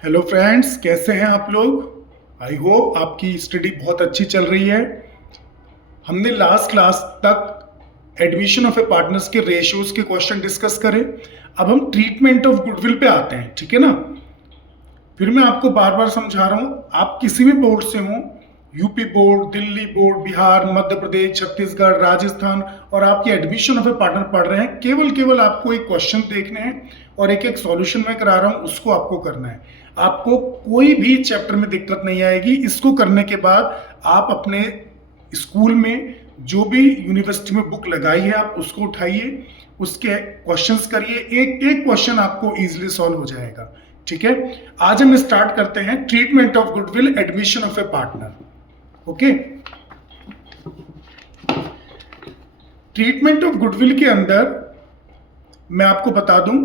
Hello friends, कैसे हैं आप लोग। आई होप आपकी स्टडी बहुत अच्छी चल रही है। हमने लास्ट क्लास तक एडमिशन ऑफ ए पार्टनर्स के रेशियोज के क्वेश्चन डिस्कस करे। अब हम ट्रीटमेंट ऑफ गुडविल पे आते हैं, ठीक है ना। फिर मैं आपको बार बार समझा रहा हूं, आप किसी भी बोर्ड से हो, UP board, Delhi board, Bihar, Madhya Pradesh, Chhattisgarh, Rajasthan, और आपकी एडमिशन ऑफ ए पार्टनर पढ़ रहे हैं, केवल आपको एक क्वेश्चन देखने हैं और एक एक सॉल्यूशन मैं करा रहा हूं, उसको आपको करना है। आपको कोई भी चैप्टर में दिक्कत नहीं आएगी। इसको करने के बाद आप अपने स्कूल में जो भी यूनिवर्सिटी में बुक लगाई है आप उसको उठाइए, उसके क्वेश्चंस करिए, एक एक क्वेश्चन आपको इजीली सॉल्व हो जाएगा। ठीक है, आज हम स्टार्ट करते हैं treatment of goodwill, admission of A partner. Okay, treatment of goodwill के अंदर मैं आपको बता दूं,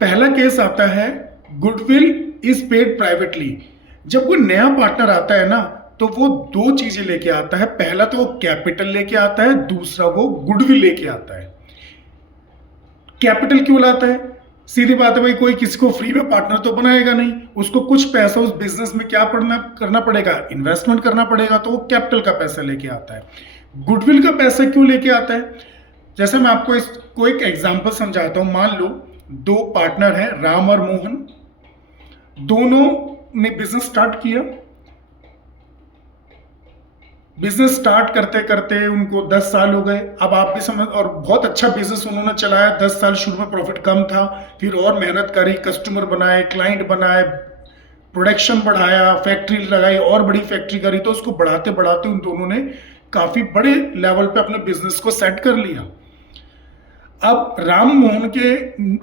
पहला केस आता है गुडविल इज पेड प्राइवेटली। जब कोई नया पार्टनर आता है ना, तो वो दो चीजें लेके आता है। पहला तो वो कैपिटल लेके आता है, दूसरा वो गुडविल लेके आता है। कैपिटल क्यों लाता है? सीधी बात है भाई, कोई किसी को फ्री में पार्टनर तो बनाएगा नहीं, उसको कुछ पैसा उस बिजनेस में क्या करना पड़ेगा, इन्वेस्टमेंट करना पड़ेगा, तो वो कैपिटल का पैसा लेके आता है। गुडविल का पैसा क्यों लेके आता है? जैसे मैं आपको इसको एक एग्जांपल समझाता हूं। मान लो दो पार्टनर हैं, राम और मोहन। दोनों ने बिजनेस स्टार्ट किया। बिजनेस स्टार्ट करते करते उनको 10 साल हो गए। अब आप भी समझ, और बहुत अच्छा बिजनेस उन्होंने चलाया। 10 साल शुरू में प्रॉफिट कम था, फिर और मेहनत करी, कस्टमर बनाए, क्लाइंट बनाए, प्रोडक्शन बढ़ाया, फैक्ट्री लगाई, और बड़ी फैक्ट्री करी। तो उसको बढ़ाते बढ़ाते उन दोनों ने काफी बड़े लेवल पे अपने बिजनेस को सेट कर लिया। अब राम मोहन के,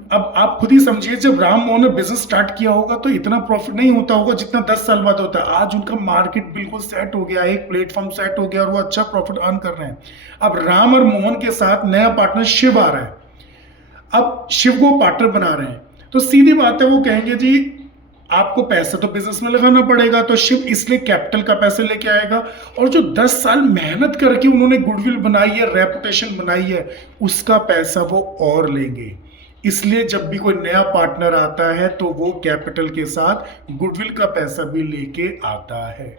अब आप खुद ही समझिए, जब राम मोहन ने बिजनेस स्टार्ट किया होगा तो इतना प्रॉफिट नहीं होता होगा जितना 10 साल बाद होता है। आज उनका मार्केट बिल्कुल सेट हो गया, एक प्लेटफॉर्म सेट हो गया और वो अच्छा प्रॉफिट अर्न कर रहे हैं। अब राम और मोहन के साथ नया पार्टनर शिव आ रहा है। अब शिव को पार्टनर बना रहे हैं, तो सीधी बात है, वो कहेंगे जी आपको पैसा तो बिजनेस में लगाना पड़ेगा, तो शिव इसलिए कैपिटल का पैसे लेके आएगा। और जो 10 साल मेहनत करके उन्होंने गुडविल बनाई है, रेपुटेशन बनाई है, उसका पैसा वो और लेंगे। इसलिए जब भी कोई नया पार्टनर आता है तो वो कैपिटल के साथ गुडविल का पैसा भी लेके आता है।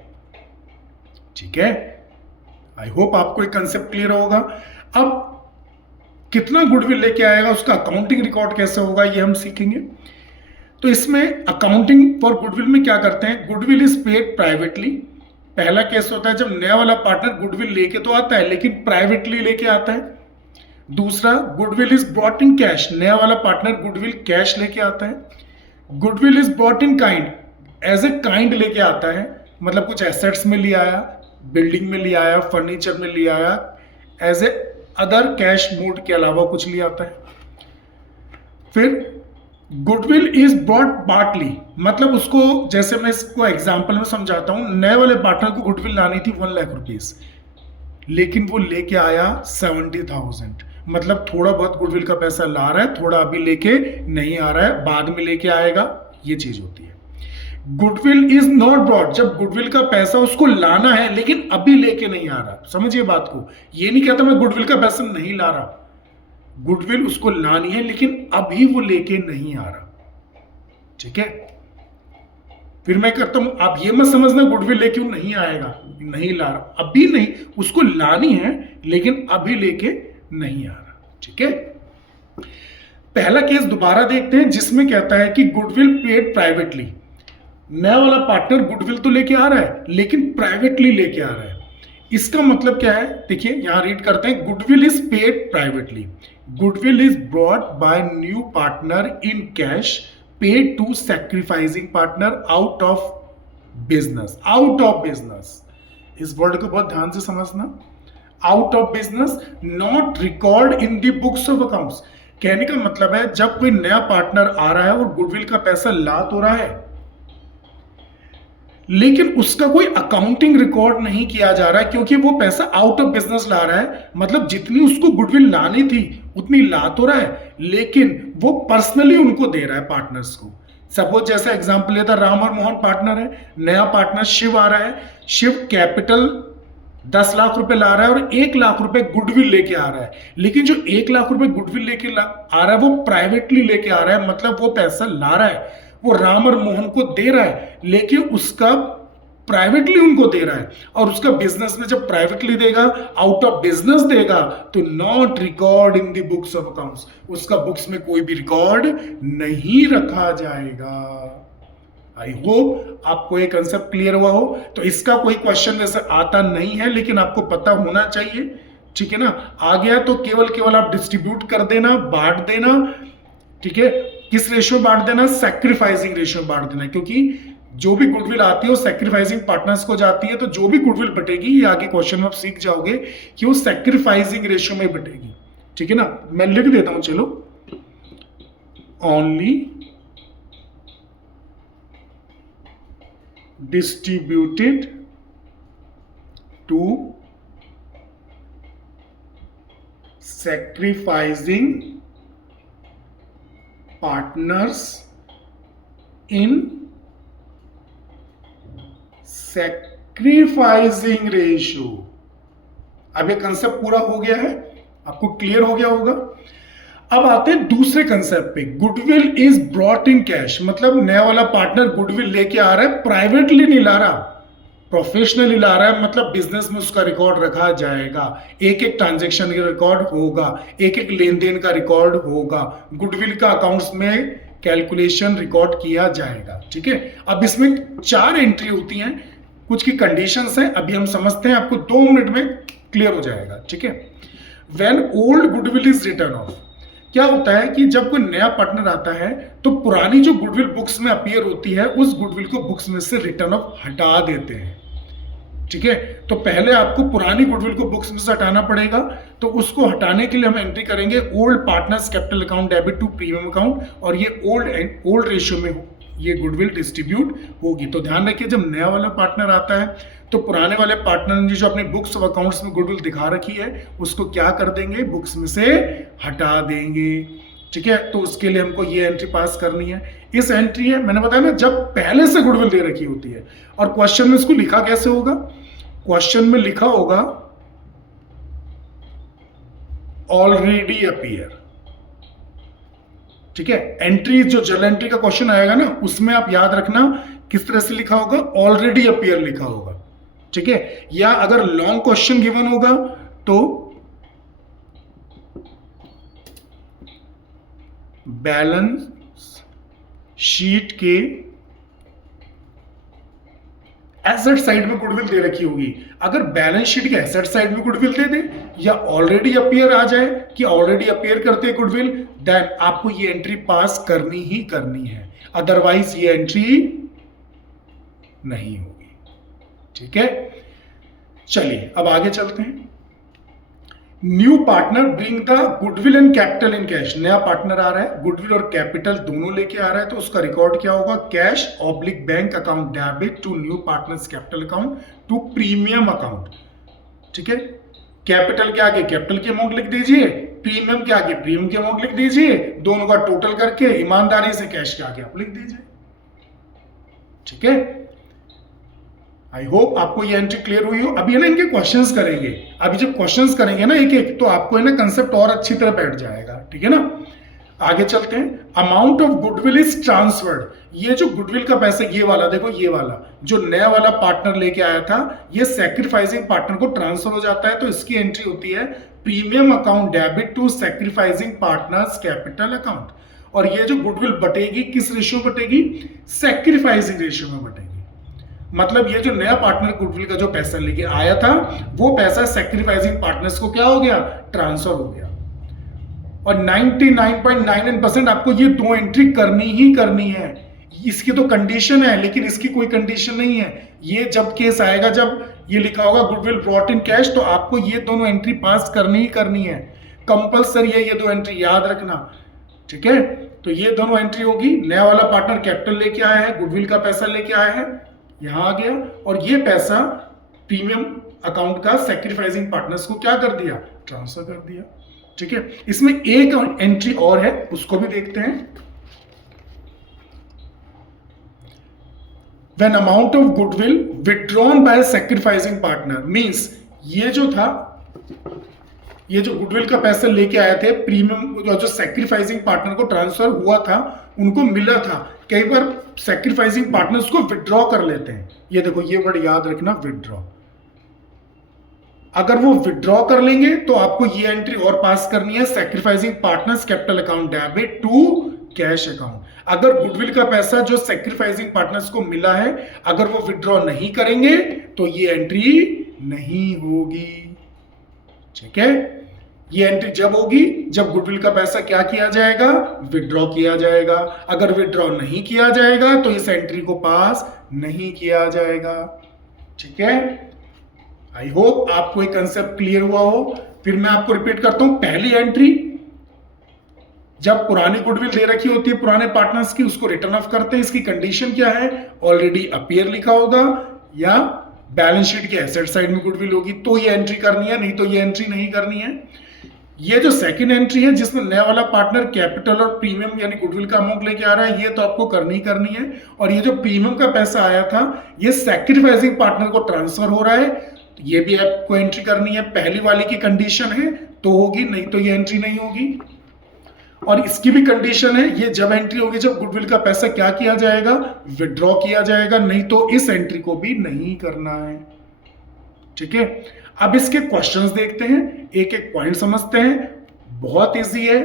ठीक है, आई होप आपको एक कंसेप्ट क्लियर होगा। अब कितना गुडविल लेके आएगा, उसका अकाउंटिंग रिकॉर्ड कैसे होगा, ये हम सीखेंगे। तो इसमें अकाउंटिंग फॉर गुडविल में क्या करते हैं, गुडविल इज पेड प्राइवेटली। पहला केस होता है जब नया वाला पार्टनर गुडविल लेके तो आता है लेकिन प्राइवेटली लेके आता है। दूसरा, goodwill is brought in cash. नया वाला पार्टनर गुडविल कैश लेके आता है। Goodwill is brought in kind, as a kind लेके आता है, मतलब कुछ एसेट्स में ले आया, बिल्डिंग में ले आया, फर्नीचर में ले आया, as a other cash mode के अलावा कुछ ले आता है। फिर गुडविल इज ब्रॉट पार्टली, मतलब उसको, जैसे मैं इसको एग्जांपल में समझाता हूं, नए वाले पार्टनर को गुडविल लानी थी 1 लाख रुपीस, लेकिन वो लेके आया 70,000। मतलब थोड़ा बहुत गुडविल का पैसा ला रहा है, थोड़ा अभी लेके नहीं आ रहा है, बाद में लेके आएगा, ये चीज होती है। गुडविल इज नॉट ब्रॉट, जब गुडविल का पैसा उसको लाना है लेकिन अभी लेके नहीं आ रहा। समझिए बात को, ये नहीं कहता मैं गुडविल का पैसा नहीं ला रहा, गुडविल उसको लानी है लेकिन अभी वो लेके नहीं आ रहा। ठीक है, फिर मैं करता हूं, आप ये मत समझना गुडविल लेके नहीं आएगा, नहीं ला रहा, अभी नहीं, उसको लानी है लेकिन अभी लेके नहीं आ रहा। ठीक है, पहला केस दोबारा देखते हैं जिसमें कहता है कि गुडविल पेड प्राइवेटली। नया वाला पार्टनर गुडविल तो लेके आ रहा है लेकिन प्राइवेटली लेके आ रहा है। इसका मतलब क्या है, देखिए यहां रीड करते हैं, goodwill is paid privately, goodwill is brought by new partner in cash, paid to sacrificing partner out of business. Out of business, इस वर्ड को बहुत ध्यान से समझना। Out of business, not record in the books of accounts. कहने का मतलब है जब कोई नया पार्टनर आ रहा है और गुडविल का पैसा ला तो रहा है लेकिन उसका कोई अकाउंटिंग रिकॉर्ड नहीं किया जा रहा है, क्योंकि वो पैसा आउट ऑफ बिजनेस ला रहा है। मतलब जितनी उसको गुडविल लानी थी उतनी ला तो रहा है लेकिन वो पर्सनली उनको दे रहा है पार्टनर्स को। सपोज जैसा एग्जांपल लेता, राम और मोहन पार्टनर है, नया पार्टनर शिव आ रहा है, शिव कैपिटल 10 लाख रुपए ला रहा है और 1 लाख रुपए गुडविल लेके आ रहा है, लेकिन जो 1 लाख रुपए गुडविल लेके आ रहा है वो प्राइवेटली लेके आ रहा है, मतलब वो पैसा ला रहा है, वो राम और मोहन को दे रहा है, लेकिन उसका प्राइवेटली उनको दे रहा है, और उसका बिजनेस में जब प्राइवेटली देगा, आउट ऑफ बिजनेस देगा, तो not record in the books of accounts, उसका बुक्स में कोई भी रिकॉर्ड नहीं रखा जाएगा। आई होप आपको ये कंसेप्ट क्लियर हुआ हो। तो इसका कोई क्वेश्चन वैसे आता नहीं है, लेकिन आपको पता होना चाहिए, ठीक है ना। आ गया तो केवल आप डिस्ट्रीब्यूट कर देना, बांट देना, ठीक है। किस रेशियो बांट देना? सैक्रिफाइसिंग रेशियो बांट देना, क्योंकि जो भी गुडविल आती है वो सैक्रिफाइसिंग पार्टनर्स को जाती है, तो जो भी गुडविल बटेगी, ये आगे क्वेश्चन में आप सीख जाओगे कि वो सैक्रिफाइसिंग रेशियो में बटेगी, ठीक है ना। मैं लिख देता हूं, चलो, only distributed to sacrificing partners in sacrificing ratio। अब ये कंसेप्ट पूरा हो गया है, आपको क्लियर हो गया होगा। अब आते हैं दूसरे कंसेप्ट पे, goodwill is brought in cash. मतलब नया वाला पार्टनर गुडविल लेके आ रहा है, प्राइवेटली नहीं ला रहा, प्रोफेशनली ला रहा है, मतलब बिजनेस में उसका रिकॉर्ड रखा जाएगा, एक एक ट्रांजैक्शन का रिकॉर्ड होगा, एक एक लेन देन का रिकॉर्ड होगा, गुडविल का अकाउंट्स में कैलकुलेशन रिकॉर्ड किया जाएगा, ठीक है। अब इसमें 4 एंट्री होती हैं, कुछ की कंडीशंस हैं, अभी हम समझते हैं, आपको 2 मिनट में क्लियर हो जाएगा, ठीक है। When old goodwill is return of, क्या होता है कि जब कोई नया पार्टनर आता है तो पुरानी जो गुडविल बुक्स में अपीयर होती है, उस गुडविल को बुक्स में से रिटर्न ऑफ हटा देते हैं, ठीक है। तो पहले आपको पुरानी गुडविल को बुक्स में से हटाना पड़ेगा, तो उसको हटाने के लिए हम एंट्री करेंगे old partners capital account debit to premium account, और ये ओल्ड रेशियो में ये गुडविल डिस्ट्रीब्यूट होगी। तो ध्यान रखिए, जब नया वाला पार्टनर आता है तो पुराने वाले पार्टनर ने जो अपने बुक्स ऑफ अकाउंट्स में गुडविल दिखा रखी है, उसको क्या कर देंगे? बुक्स में से हटा देंगे, ठीक है। तो उसके लिए हमको ये एंट्री पास करनी है। इस एंट्री है, मैंने बताया ना, जब पहले से गुडविल दे रखी होती है। और क्वेश्चन में इसको लिखा कैसे होगा? क्वेश्चन में लिखा होगा ऑलरेडी अपीयर, ठीक है। एंट्री जो जर्नल एंट्री का क्वेश्चन आएगा ना, उसमें आप याद रखना किस तरह से लिखा होगा, ऑलरेडी अपीयर लिखा होगा, ठीक है। या अगर लॉन्ग क्वेश्चन गिवन होगा तो बैलेंस शीट के एसेट साइड में गुडविल दे रखी होगी। अगर बैलेंस शीट के एसेट साइड में गुडविल दे दे, या ऑलरेडी अपीयर आ जाए कि ऑलरेडी अपीयर करते हैं गुडविल, देन आपको ये एंट्री पास करनी ही करनी है, अदरवाइज ये एंट्री नहीं होगी, ठीक है। चलिए अब आगे चलते हैं। New partner bring the goodwill and capital in cash. नया पार्टनर आ रहा है, गुडविल और कैपिटल दोनों लेके आ रहा है, तो उसका रिकॉर्ड क्या होगा? Cash oblique bank account debit to new partners capital account to premium account, ठीक है। कैपिटल के आगे कैपिटल की अमाउंट लिख दीजिए, प्रीमियम के आगे प्रीमियम की अमाउंट लिख दीजिए, दोनों का टोटल करके ईमानदारी से कैश के आगे आप लिख दीजिए, ठीक है। आई होप आपको ये एंट्री क्लियर हुई हो। अभी है ना इनके क्वेश्चंस करेंगे, अभी जब क्वेश्चंस करेंगे ना एक एक, तो आपको है ना कंसेप्ट और अच्छी तरह बैठ जाएगा, ठीक है ना। आगे चलते हैं। Amount of goodwill is transferred. ये जो गुडविल का पैसा, ये वाला देखो, ये वाला जो नया वाला पार्टनर लेके आया था, ये सैक्रिफाइसिंग पार्टनर को ट्रांसफर हो जाता है, तो इसकी एंट्री होती है premium account debit to sacrificing partners capital account. और ये जो गुडविल बटेगी किस रेशियो बटेगी? सैक्रिफाइसिंग रेशियो में बटेगी। मतलब ये जो नया पार्टनर गुडविल का जो पैसा लेके आया था, वो पैसा सैक्रिफाइसिंग पार्टनर्स को क्या हो गया? ट्रांसफर हो गया। और 99.99% आपको ये 2 एंट्री करनी ही करनी है। इसकी तो कंडीशन है, लेकिन इसकी कोई कंडीशन नहीं है। ये जब केस आएगा, जब ये लिखा होगा गुडविल ब्रॉट इन कैश, तो आपको ये दोनों एंट्री पास करनी ही करनी है, कंपल्सरी है। ये 2 एंट्री याद रखना, ठीक है। तो ये दोनों एंट्री होगी। नया वाला पार्टनर कैपिटल लेके आया है, गुडविल का पैसा लेके आया है, यहां आ गया, और ये पैसा प्रीमियम अकाउंट का सैक्रिफाइसिंग पार्टनर्स को क्या कर दिया? ट्रांसफर कर दिया, ठीक है। इसमें एक एंट्री और है, उसको भी देखते हैं। When amount of goodwill withdrawn by a sacrificing partner means ये जो था, ये जो गुडविल का पैसा लेके आए थे, प्रीमियम जो सैक्रिफाइसिंग पार्टनर को ट्रांसफर हुआ था उनको मिला था। कई बार सैक्रिफाइसिंग पार्टनर्स को विड्रॉ कर लेते हैं। ये देखो, ये वर्ड याद रखना, विड्रॉ। अगर वो विड्रॉ कर लेंगे तो आपको ये एंट्री और पास करनी है, sacrificing partners capital account debit to cash account. अगर गुडविल का पैसा जो सैक्रिफाइसिंग पार्टनर्स को मिला है, अगर वो विड्रॉ नहीं करेंगे तो ये एंट्री नहीं होगी। ठीक है, ये एंट्री जब होगी जब गुडविल का पैसा क्या किया जाएगा, विड्रॉ किया जाएगा। अगर विड्रॉ नहीं किया जाएगा तो इस एंट्री को पास नहीं किया जाएगा। ठीक है, आई होप आपको एक कंसेप्ट क्लियर हुआ हो। फिर मैं आपको रिपीट करता हूं, पहली एंट्री जब पुरानी गुडविल दे रखी होती है पुराने पार्टनर्स की, उसको रिटर्न ऑफ करते हैं। इसकी कंडीशन क्या है, ऑलरेडी अपीयर लिखा होगा या बैलेंस शीट के एसेट साइड में गुडविल होगी तो ये एंट्री करनी है, नहीं तो ये एंट्री नहीं करनी है। ये जो सेकंड एंट्री है जिसमें नया वाला पार्टनर कैपिटल और प्रीमियम यानी गुडविल का अमाउंट लेके आ रहा है, ये तो आपको करनी है। और ये जो प्रीमियम का पैसा आया था ये सैक्रिफाइसिंग पार्टनर को ट्रांसफर हो रहा है, तो ये भी आपको एंट्री करनी है। पहली वाली की कंडीशन है तो होगी, नहीं तो ये एंट्री नहीं होगी। और इसकी भी कंडीशन है, ये जब एंट्री होगी जब गुडविल का पैसा क्या किया जाएगा, विड्रॉ किया जाएगा, नहीं तो इस एंट्री को भी नहीं करना है। ठीक है, अब इसके क्वेश्चंस देखते हैं, एक एक पॉइंट समझते हैं। बहुत इजी है,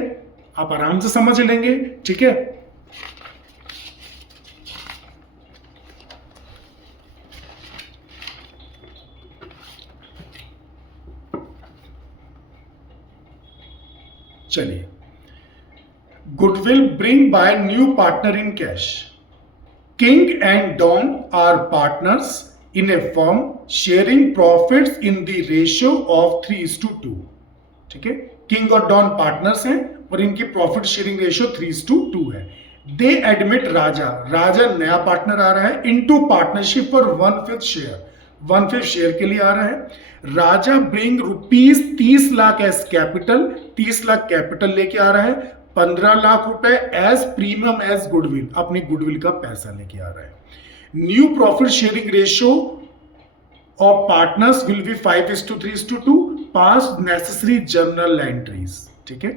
आप आराम से समझ लेंगे। ठीक है, चलिए। Goodwill bring by new partner in cash. King and Don are partners in a firm sharing profits in the ratio of 3:2। ठीक है, किंग और डॉन पार्टनर्स हैं और इनकी प्रॉफिट शेयरिंग रेशियो 3:2 है। दे एडमिट राजा, राजा नया पार्टनर आ रहा है, into partnership for 1/5 share, 1/5 share के लिए आ रहा है। Raja bring ₹30 lakh as capital, 30 lakh capital लेके आ रहा है। 15 लाख रुपए एज प्रीमियम एज गुडविल, अपनी गुडविल का पैसा लेके आ रहा है। New profit sharing ratio of partners will be 5:3:2, pass necessary journal entries. ठीक है,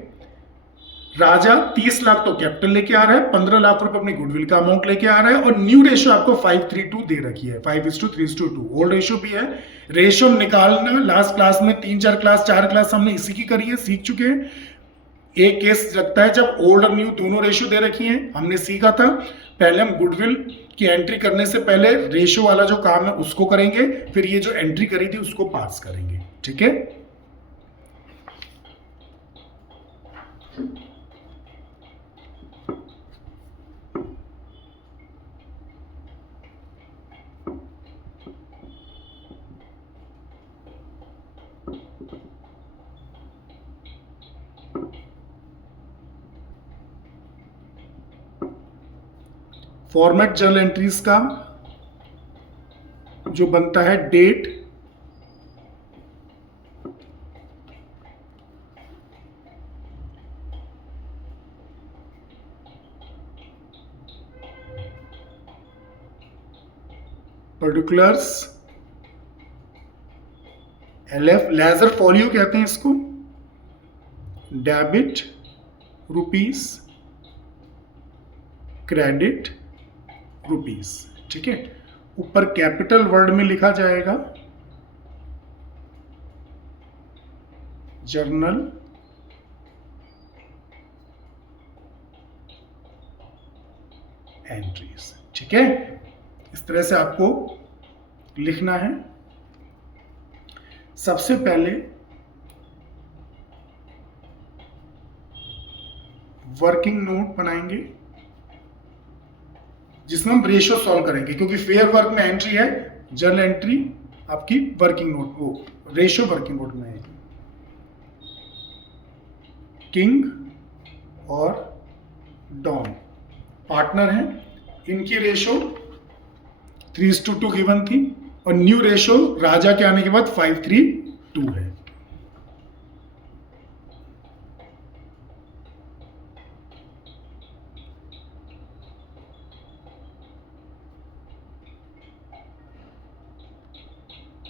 राजा 30 लाख तो कैपिटल लेके आ रहा है, 15 लाख रुपए अपनी गुडविल का अमाउंट लेके आ रहा है और न्यू रेशियो आपको 5:3:2 दे रखी है, 5:3:2। ओल्ड रेशियो भी है, रेशियो निकालना लास्ट क्लास में 4 क्लास हमने इसी की करी है, सीख चुके हैं। एक केस लगता है जब ओल्ड और न्यू दोनों रेशियो दे रखी हैं, हमने सीखा था। पहले हम गुडविल की एंट्री करने से पहले रेशियो वाला जो काम है उसको करेंगे, फिर ये जो एंट्री करी थी उसको पास करेंगे। ठीक है, फॉर्मेट जर्नल एंट्रीज का जो बनता है, date, particulars, LF, ledger folio कहते हैं इसको, डेबिट रुपीस, क्रेडिट रुपीस। ठीक है, ऊपर कैपिटल वर्ड में लिखा जाएगा जर्नल एंट्रीज। ठीक है, इस तरह से आपको लिखना है। सबसे पहले वर्किंग नोट बनाएंगे जिसमें हम रेशियो सॉल्व करेंगे, क्योंकि फेयर वर्क में एंट्री है, जर्नल एंट्री आपकी वर्किंग नोट, वो रेशियो वर्किंग नोट में है। किंग और डॉन पार्टनर हैं, इनकी रेशियो 3:2 गिवन थी और न्यू रेशियो राजा के आने के बाद 5:3:2 है।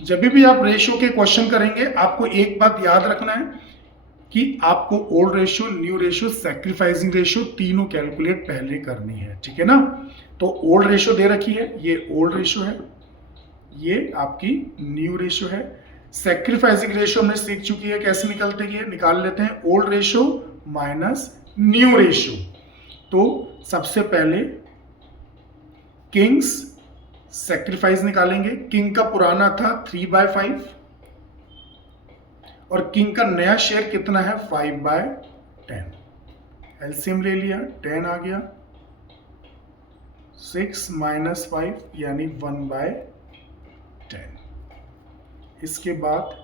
जब भी आप रेशियो के क्वेश्चन करेंगे आपको एक बात याद रखना है कि आपको old ratio, new ratio, sacrificing ratio तीनों कैलकुलेट पहले करनी है, ठीक है ना। तो ओल्ड रेशियो दे रखी है, ये ओल्ड रेशियो है, ये आपकी न्यू रेशियो है। सैक्रिफाइसिंग रेशियो हमने सीख चुकी है कैसे निकलते हैं, निकाल लेते हैं old ratio minus new ratio. तो सबसे पहले किंग्स सैक्रिफाइस निकालेंगे। किंग का पुराना था 3/5 और किंग का नया शेयर कितना है 5/10। एलसीएम ले लिया, 10 आ गया, 6 - 5 यानी 1/10। इसके बाद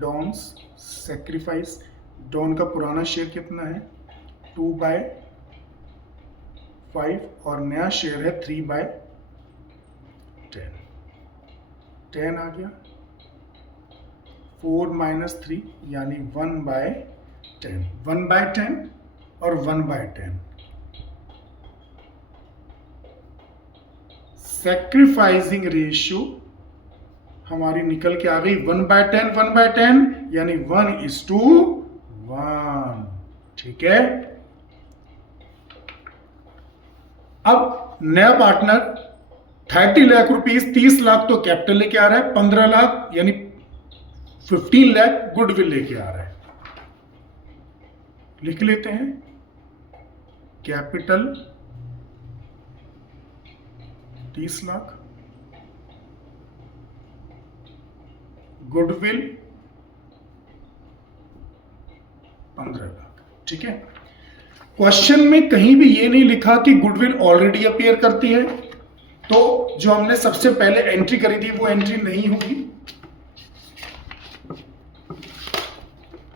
डॉन्स सैक्रिफाइस, डॉन का पुराना शेयर कितना है 2/5 और नया शेयर है 3/10। 10 आ गया, 4 - 3 यानी 1/10। 1/10 और 1/10। सैक्रिफाइसिंग रेशियो हमारी निकल के आ गई 1/10, 1/10 यानी 1:1, ठीक है। अब नया पार्टनर 30 लाख रुपीस, 30 लाख तो कैपिटल लेके आ रहा है, 15 लाख यानी 15 लाख गुडविल लेके आ रहा है। लिख लेते हैं कैपिटल 30 लाख, गुडविल 15 लाख, ठीक है। क्वेश्चन में कहीं भी ये नहीं लिखा कि गुडविल ऑलरेडी अपीयर करती है, तो जो हमने सबसे पहले एंट्री करी थी वो एंट्री नहीं होगी,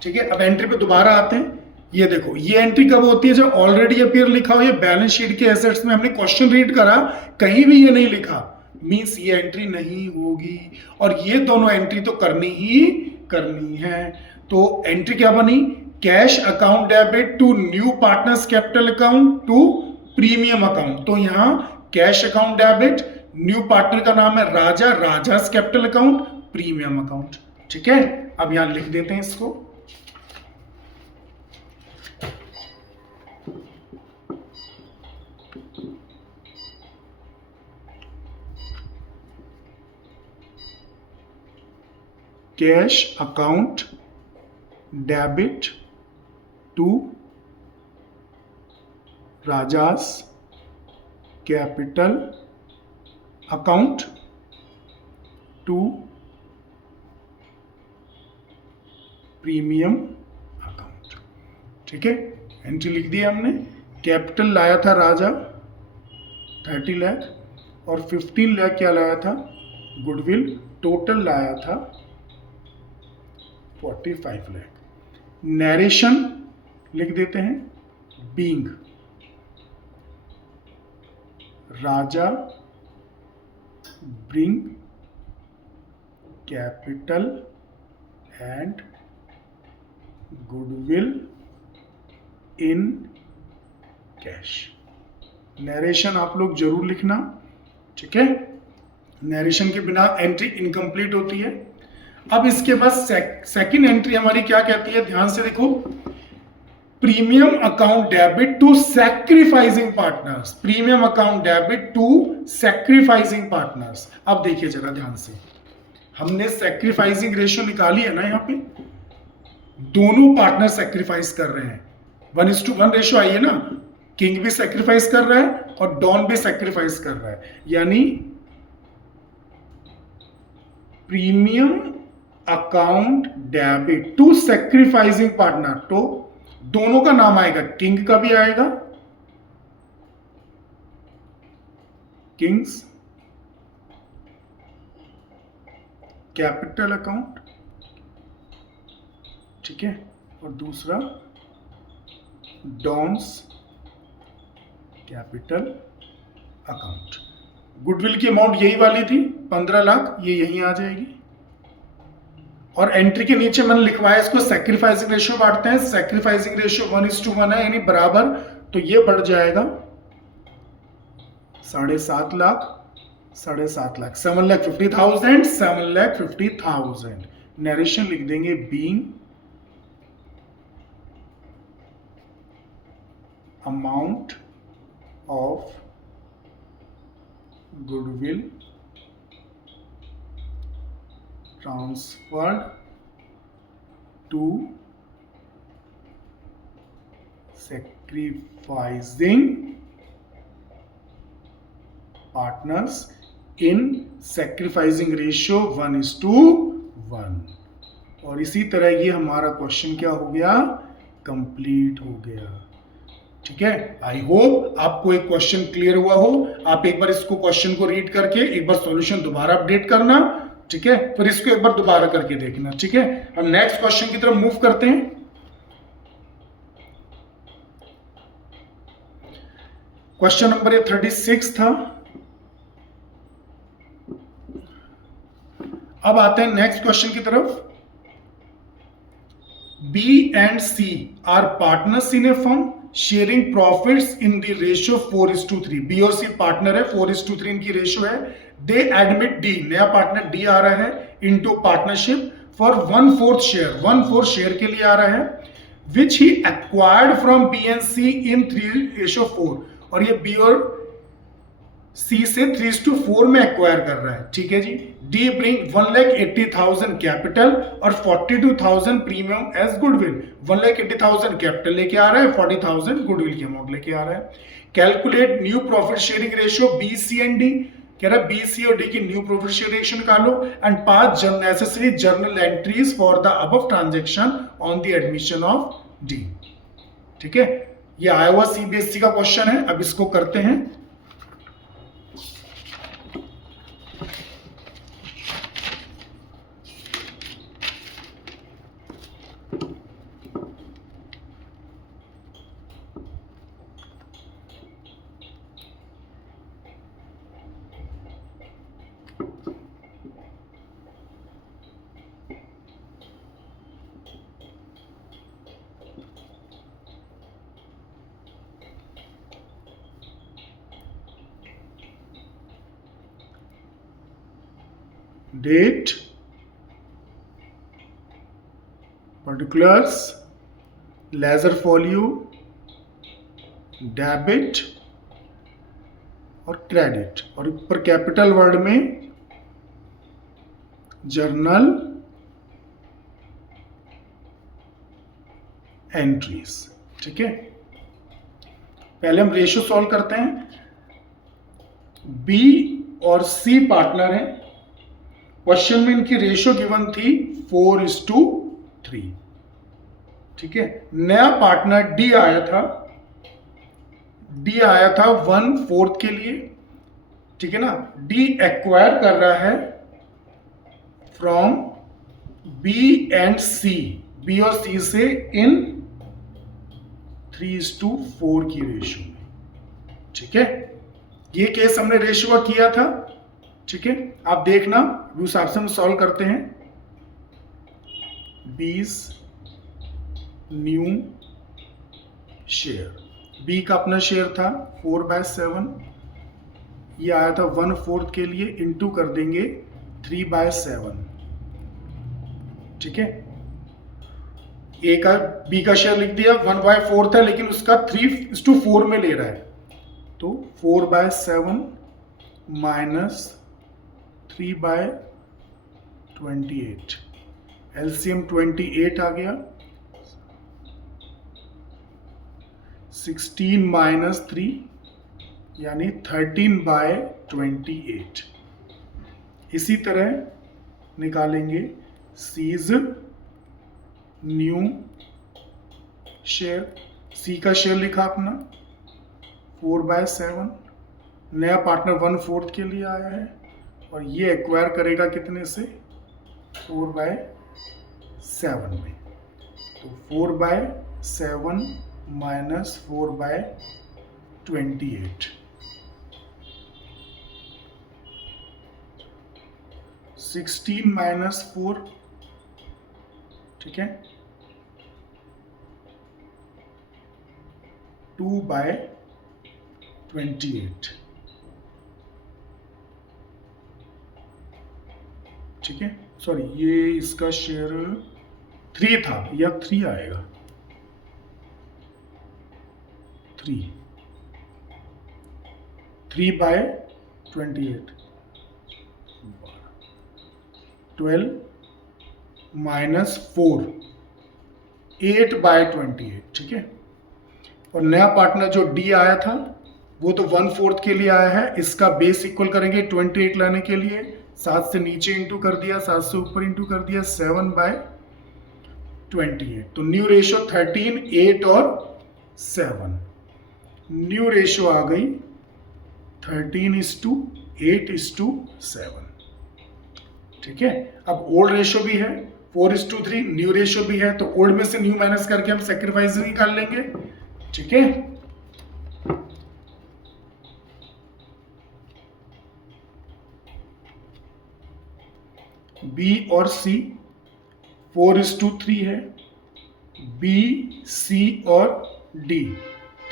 ठीक है। अब एंट्री पे दोबारा आते हैं। ये देखो, ये एंट्री कब होती है जब ऑलरेडी अपीयर लिखा हो। ये बैलेंस शीट के एसेट्स में हमने क्वेश्चन रीड करा, कहीं भी ये नहीं लिखा, मींस ये एंट्री नहीं होगी। और ये दोनों एंट्री तो करनी ही करनी है। तो एंट्री क्या बनी, cash account debit to new partners capital account to premium account. तो यहां cash account debit, new partner का नाम है Raja, Raja's capital account, premium account, ठीक है। अब यहां लिख देते हैं इसको, cash account debit to Raja's capital account to premium account, ठीक है। एंट्री लिख दी हमने। कैपिटल लाया था राजा 30 लाख और 15 लाख क्या लाया था गुडविल, टोटल लाया था 45 लाख। नरेशन लिख देते हैं, being Raja bring capital and goodwill in cash. Narration आप लोग जरूर लिखना, ठीक है। नरेशन के बिना एंट्री इनकम्प्लीट होती है। अब इसके बाद सेकंड एंट्री हमारी क्या कहती है, ध्यान से देखो, premium account debit to sacrificing partners, premium account debit to sacrificing partners. अब देखिए जरा ध्यान से, हमने सैक्रिफाइसिंग रेशियो निकाली है ना, यहां पे दोनों पार्टनर सैक्रिफाइस कर रहे हैं, 1:1 रेशियो आई है ना। किंग भी सैक्रिफाइस कर रहा है और डॉन भी सैक्रिफाइस कर रहा है, यानी premium account debit to sacrificing partner, तो दोनों का नाम आएगा, किंग का भी आएगा, किंग्स कैपिटल अकाउंट, ठीक है, और दूसरा डॉन्स कैपिटल अकाउंट। गुडविल की अमाउंट यही वाली थी 15 लाख, ये यहीं आ जाएगी। और एंट्री के नीचे मैंने लिखवाया इसको सैक्रिफाइसिंग रेशियो बांटते हैं, सैक्रिफाइसिंग रेशियो 1:1 है, यानी बराबर, तो ये बढ़ जाएगा 7.5 लाख, 7.5 लाख, 7,50,000, 7,50,000। नरेशन लिख देंगे being amount of goodwill transferred to sacrificing partners in sacrificing ratio 1:1। और इसी तरह ये हमारा क्वेश्चन क्या हो गया, कंप्लीट हो गया। ठीक है, आई होप आपको एक क्वेश्चन क्लियर हुआ हो। आप एक बार इसको क्वेश्चन को रीड करके एक बार सॉल्यूशन दोबारा अपडेट करना, ठीक है, फिर इसको एक बार दोबारा करके देखना। ठीक है, अब नेक्स्ट क्वेश्चन की तरफ मूव करते हैं। क्वेश्चन नंबर 36 था। अब आते हैं नेक्स्ट क्वेश्चन की तरफ। B and C are partners in a firm sharing profits in the ratio 4:3। B और C पार्टनर है, 4:3 इनकी रेशियो है। They admit D, नया पार्टनर D आ रहा है, into partnership for 1/4 share, 1/4 share के लिए आ रहा है, which he acquired from B and C in 3:4। और ये B और C से 3:4 में एक्वायर कर रहा है। ठीक है जी। D ब्रिंग 1,80,000 कैपिटल और 42,000 प्रीमियम एज गुडविल। 1,80,000 कैपिटल लेके आ रहा है, 40,000 गुडविल की अमाउंट लेके आ रहा है। Calculate new profit sharing ratio B, C and D। कह रहा है B, C और D की न्यू प्रॉफिट शेयर रेशियो निकालो and pass necessary journal entries for the above transaction on the admission of D। ठीक है, ये आया हुआ CBSE का क्वेश्चन है। अब इसको करते हैं। Date, particulars, ledger folio, debit और क्रेडिट, और ऊपर कैपिटल वर्ड में जर्नल एंट्रीज। ठीक है, पहले हम रेशियो सॉल्व करते हैं। बी और सी पार्टनर हैं। क्वेश्चन में इनकी रेशियो गिवन थी 4:3। ठीक है, नया पार्टनर डी आया था, डी आया था 1/4 के लिए। ठीक है ना, डी एक्वायर कर रहा है from B and C, B और सी से इन 3:4 की रेशियो में। ठीक है, ये केस हमने रेशियो का किया था। ठीक है, आप देखना उस हिसाब से हम सॉल्व करते हैं। 20 न्यू शेयर, बी का अपना शेयर था 4/7, ये आया था 1/4 के लिए, इंटू कर देंगे 3/7। ठीक है, ए का बी का शेयर लिख दिया, 1/4 था लेकिन उसका 3:4 में ले रहा है, तो 4/7 माइनस 3/28, एलसीएम 28 आ गया। 16 माइनस 3 यानी 13/28। इसी तरह निकालेंगे सीज न्यू शेयर, सी का शेयर लिखा अपना 4/7, नया पार्टनर 1/4 के लिए आया है और ये एक्वायर करेगा कितने से, 4/7 में। तो 4/7 माइनस 4/28, 16 माइनस 4। ठीक है, 2/28। ठीक है, सॉरी ये इसका शेयर 3 था या 3 आएगा, 3, 3/28, 12 माइनस 4, 8/28, ठीक है। और नया पार्टनर जो डी आया था वो तो 1/4 के लिए आया है, इसका बेस इक्वल करेंगे 28 लाने के लिए, 7 से नीचे इंटू कर दिया, 7 से ऊपर इंटू कर दिया, 7/28। तो न्यू रेशियो 13, 8 और 7। न्यू रेशियो आ गई 13:8:7, ठीक है। अब ओल्ड रेशियो भी है 4:3, न्यू रेशियो भी है, तो ओल्ड में से न्यू माइनस करके हम सेक्रीफाइस निकाल लेंगे, ठीक है। बी और सी 4:3 है, बी, सी और डी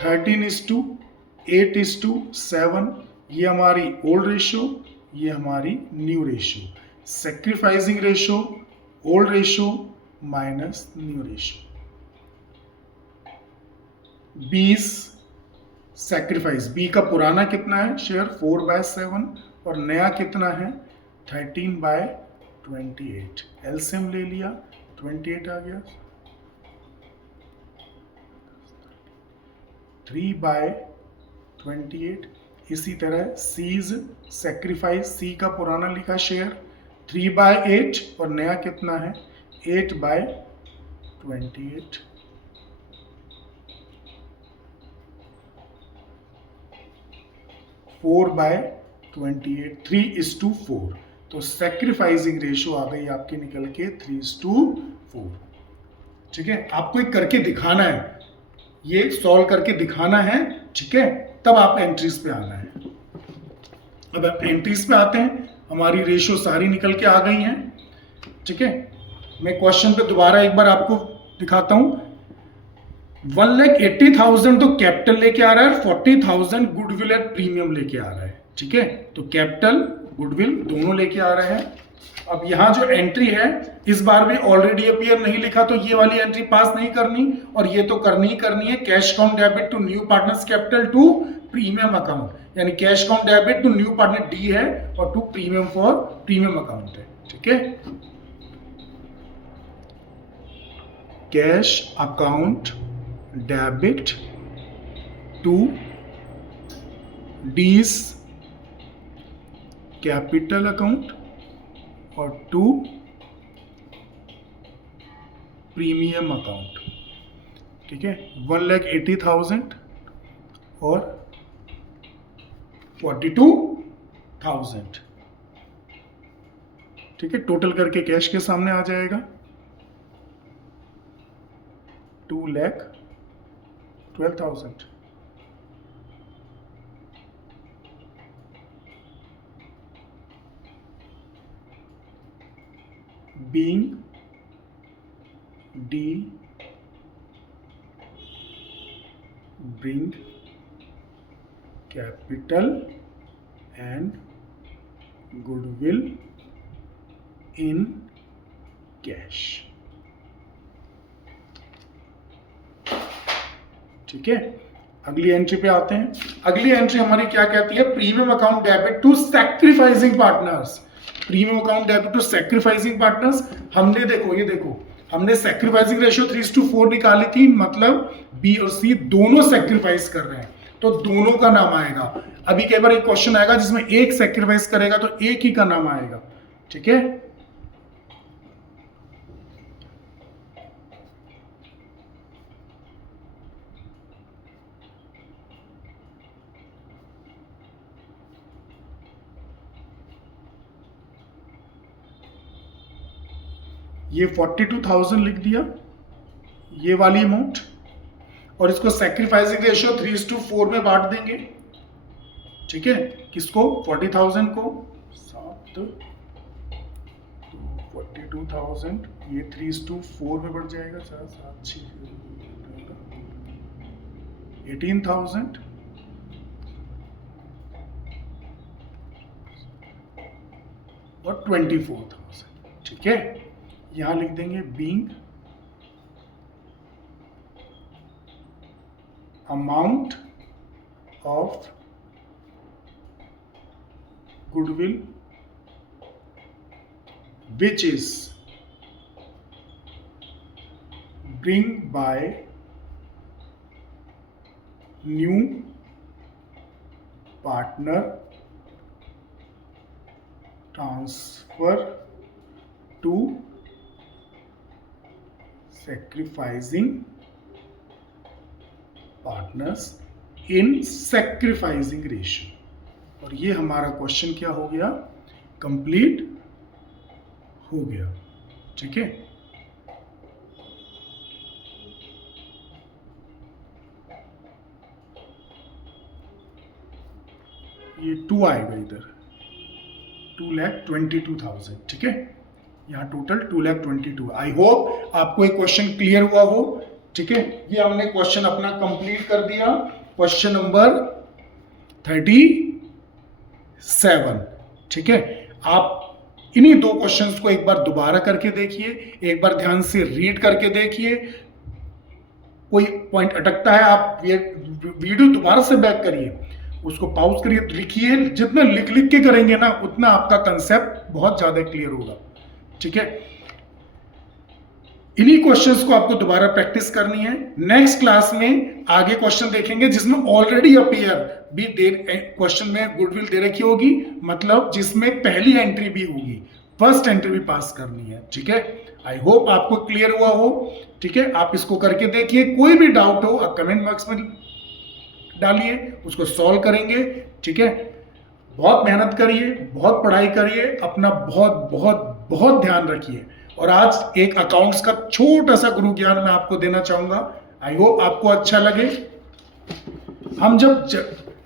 13:8:7, ये हमारी ओल्ड रेशियो, ये हमारी new ratio. Sacrificing ratio old ratio minus new ratio. 20 sacrifice, B का पुराना कितना है शेयर 4/7 और नया कितना है 13/28। एलसीएम ले लिया 28 आ गया, 3/28। इसी तरह सीज सेक्रीफाइस, सी का पुराना लिखा शेयर 3/8 और नया कितना है 8/28। Four by 28, 3:4। तो सेक्रीफाइसिंग रेशियो आ गई आपकी निकल के 3:4, ठीक है। आपको एक करके दिखाना है, ये सॉल्व करके दिखाना है, ठीक है, तब आप एंट्रीज पे आना है। अब आप एंट्रीज पे आते हैं, हमारी रेशियो सारी निकल के आ गई हैं, ठीक है। मैं क्वेश्चन पे दोबारा एक बार आपको दिखाता हूं। 1,80,000 तो कैपिटल लेके आ रहा है, 40,000 गुडविल एट प्रीमियम लेके आ रहा है, ठीक है। तो कैपिटल गुडविल दोनों लेके आ रहे हैं। अब यहां जो एंट्री है इस बार भी ऑलरेडी अपीयर नहीं लिखा, तो ये वाली एंट्री पास नहीं करनी, और ये तो करनी ही करनी है। Cash account debit to new partners capital to premium account, यानी cash account debit to new partner D है और to premium for premium account है, ठीक है। Cash account debit to D's capital account और टू प्रीमियम अकाउंट, ठीक है। 1,80,000 और 42,000, ठीक है। टोटल करके कैश के सामने आ जाएगा 2,12,000। being D bring capital and goodwill in cash, ठीक है। अगली एंट्री पे आते हैं। अगली एंट्री हमारी क्या कहती है, premium account debit to sacrificing partners. Premium account debit to sacrificing partners, हमने देखो, ये देखो, हमने सैक्रिफाइसिंग रेशियो 3:4 निकाली थी, मतलब बी और सी दोनों सैक्रिफाइस कर रहे हैं, तो दोनों का नाम आएगा। अभी कई बार एक क्वेश्चन आएगा जिसमें एक सैक्रिफाइस करेगा तो एक ही का नाम आएगा, ठीक है। ये 42,000 लिख दिया, ये वाली अमाउंट, और इसको सैक्रिफाइसिंग रेशियो 3:4 में बांट देंगे, ठीक है। किसको 40,000 को 7, तो 42,000 ये 3:4 में बढ़ जाएगा, 7, 6, 18,000 और 24,000, ठीक है। यहां लिख देंगे being amount of goodwill which is bring by new partner transfer to sacrificing partners in sacrificing ratio। और ये हमारा क्वेश्चन क्या हो गया, कंप्लीट हो गया। ठीक है, ये 2 आएगा इधर 2,22,000। ठीक है, यहाँ टोटल 2,22,000। आई होप आपको एक क्वेश्चन क्लियर हुआ हो। ठीक है, ये हमने क्वेश्चन अपना कंप्लीट कर दिया, क्वेश्चन नंबर 37। ठीक है, आप इन्हीं 2 क्वेश्चंस को एक बार दोबारा करके देखिए, एक बार ध्यान से रीड करके देखिए। कोई पॉइंट अटकता है आप वीडियो दोबारा से बैक करिए, उसको पॉज करिए, लिखिए। जितना लिख के करेंगे ना उतना आपका कंसेप्ट बहुत ज्यादा क्लियर होगा। ठीक है, इन्हीं क्वेश्चंस को आपको दोबारा प्रैक्टिस करनी है। नेक्स्ट क्लास में आगे क्वेश्चन देखेंगे जिसमें ऑलरेडी अपीयर भी क्वेश्चन में गुडविल दे रखी होगी, मतलब जिसमें पहली एंट्री भी होगी, फर्स्ट एंट्री भी पास करनी है। ठीक है, आई होप आपको क्लियर हुआ हो। ठीक है, आप इसको करके देखिए, कोई भी डाउट हो आप कमेंट बॉक्स में डालिए, उसको सॉल्व करेंगे। ठीक है, बहुत मेहनत करिए, बहुत पढ़ाई करिए, अपना बहुत बहुत बहुत ध्यान रखिए। और आज एक अकाउंट्स का छोटा सा गुरु ज्ञान मैं आपको देना चाहूंगा, आई होप आपको अच्छा लगे। हम जब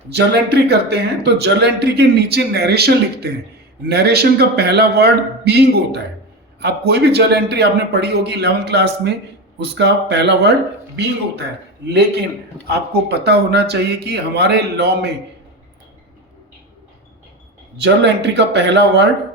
जर्नल एंट्री करते हैं तो जर्नल एंट्री के नीचे नरेशन लिखते हैं। नरेशन का पहला वर्ड बीइंग होता है। आप कोई भी जर्नल एंट्री आपने पढ़ी होगी 11th क्लास में, उसका पहला वर्ड बीइंग होता है। लेकिन आपको पता होना चाहिए कि हमारे लॉ में जर्नल एंट्री का पहला वर्ड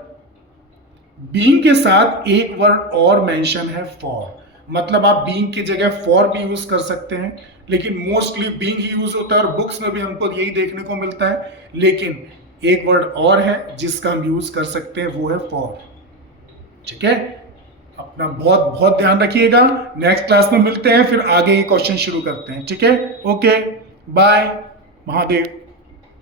बीइंग के साथ एक वर्ड और मेंशन है, फॉर। मतलब आप बीइंग की जगह फॉर भी यूज कर सकते हैं, लेकिन मोस्टली बीइंग ही यूज होता है और बुक्स में भी हमको यही देखने को मिलता है। लेकिन एक वर्ड और है जिसका हम यूज कर सकते हैं, वो है फॉर। ठीक है, अपना बहुत बहुत ध्यान रखिएगा। नेक्स्ट क्लास में मिलते हैं, फिर आगे ये क्वेश्चन शुरू करते हैं। ठीक है, ओके, बाय, महादेव।